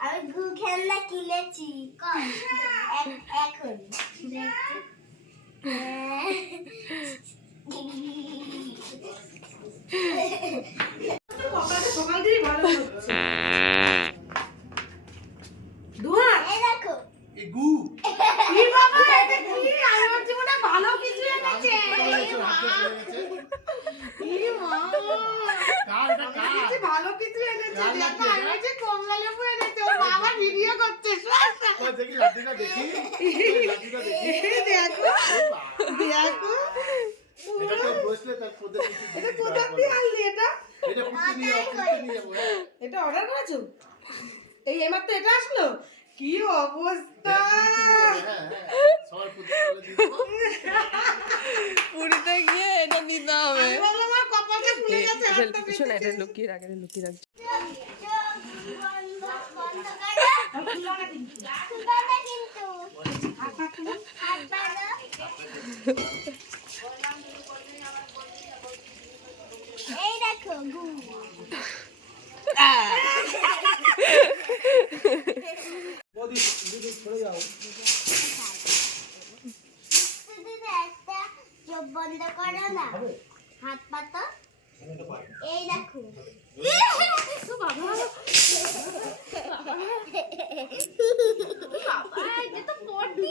আমি গু খেলনা কিনেছি এখন সকাল দিয়ে ভালো দুহা দেখো এ গু। ভালো কিছু এনেছে। এটা? কমলা লেবু এনেছে ওর বাবা ভিডিও করছে দেখি দেখি। এটা তো বসলে তার কোদে এটা কোথা দিয়ে আনলি এটা? এটা পুঁতে নিয়ে যাও পুঁতে নিয়ে যাব হ্যাঁ। এটা অর্ডার করেছ? এই এমাত্র এটা আসলো? কি অবস্থা? শোন এটা লুকিয়ে রাখ এটা লুকিয়ে রাখ বন্ধ বন্ধ করো না হাত বাঁধো এই দেখো। দেখো বাবা এটা তো পটি।